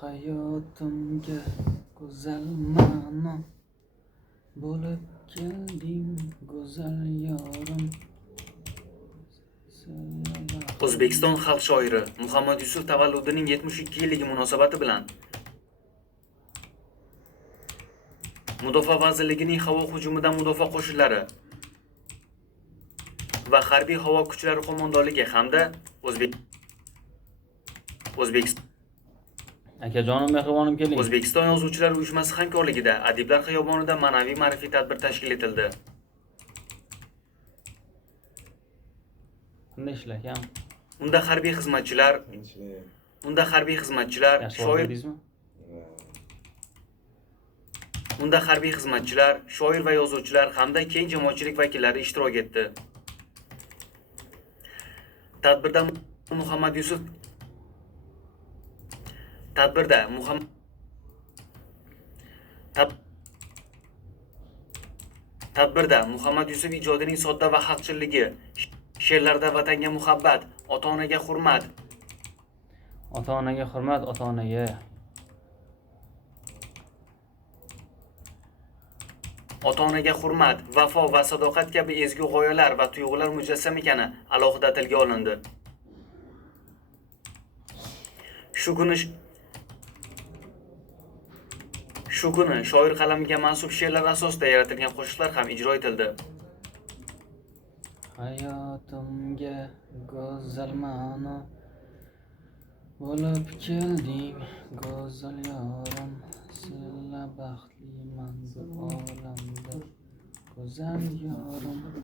Hayotimga go'zal ma'no bo'lib kelding, go'zal yorim. O'zbekiston xalq shoiri Muhammad Yusuf tavalludining 72 yilligi munosabati bilan Mudofaa vazirligining havo hujumidan mudofaa qo'shinlari va harbiy havo kuchlari qo'mondonligi hamda Akajonim, mehribonim, keling. O'zbekiston Yozuvchilar uyushmasi hamkorligida Adiblar xiyobonida ma'naviy ma'rifiy tadbir tashkil etildi. Qanday ishlagan? Unda harbiy xizmatchilar, shoir va yozuvchilar hamda keng jamoatchilik vakillari ishtirok etdi. Tadbirda Muhammad Yusuf ijodining sodda va xalqchilligi, she'rlarda vatanga muhabbat, ota-onaga hurmat, vafo va sadoqat kabi ezgu g'oyalar va tuyg'ular mujassam ekani alohida tilga olindi. Shu kuni shoir qalamiga mansub she'rlar asosida yaratilgan qo'shiqlar ham ijro etildi. Hayotimga go'zal ma'no bo'lib kelding, go'zal yorim. Senla baxtliman bu olamda, go'zal yorim.